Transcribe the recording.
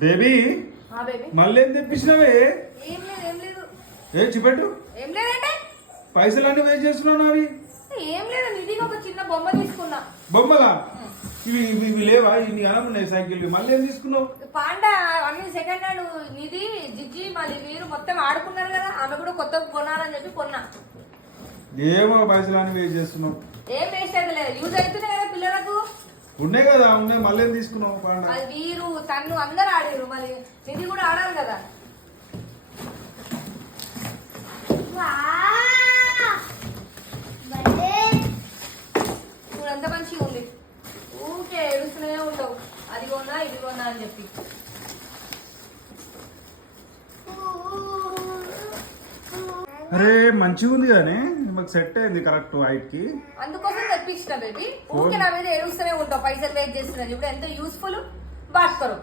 Baby baby మళ్ళీ ఏం తెప్పించినవే? ఏం లేదు ఏం లేదు ఏ చూపెట్టు. ఏం లేదంటే పైసలన్నీ వేస్ట్ చేస్తున్నావు అవి. ఏం లేదు నిధికి ఒక చిన్న బొమ్మ తీసుకున్నా. బొమ్మలా? ఇవి ఇవి ఇవి లేవా? ఇన్ని అనమున్నాయి సైకిల్. మళ్ళీ ఏం తీసుకున్నావు? పాండా అన్ని సెకండ్ హ్యాండ్. నిధి జిజ్జి మళ్ళీ వీరు మొత్తం ఆడుకున్నారు కదా, ఆమె కూడా కొత్త కొనాలని చెప్పి కొన్నా. ఏమో పైసలన్నీ వేస్ట్ చేస్తున్నావు. ఏం వేస్ట్ అయితే లేదు, యూజ్ అవుతున్నాయి కదా పిల్లలకు. ఉన్నాయి కదా ఉన్నాయి, మళ్ళీ ఏం తీసుకున్నావు? పాండా అది వీరు తన్ను అందరు ఆడారు, మళ్ళీ నిధి కూడా ఆడాలి కదా. నువ్వు ఎంత మంచిగా ఉంది, ఊరికే ఏడుస్తూనే ఉండవు అది కొన్నా ఇది కొన్నా అని చెప్పి. అరే మంచిగా ఉంది కానీ మాకు సెట్ అయింది కరెక్ట్ హైట్ కి. అందుకోసం తెప్పించిన బేబీ. ఊరికే నా మీద ఏడుస్తూనే ఉంటావు, పైసలు వేస్ట్ చేస్తున్నది. ఇప్పుడు ఎంత యూస్ఫుల్ బాట్ కరు.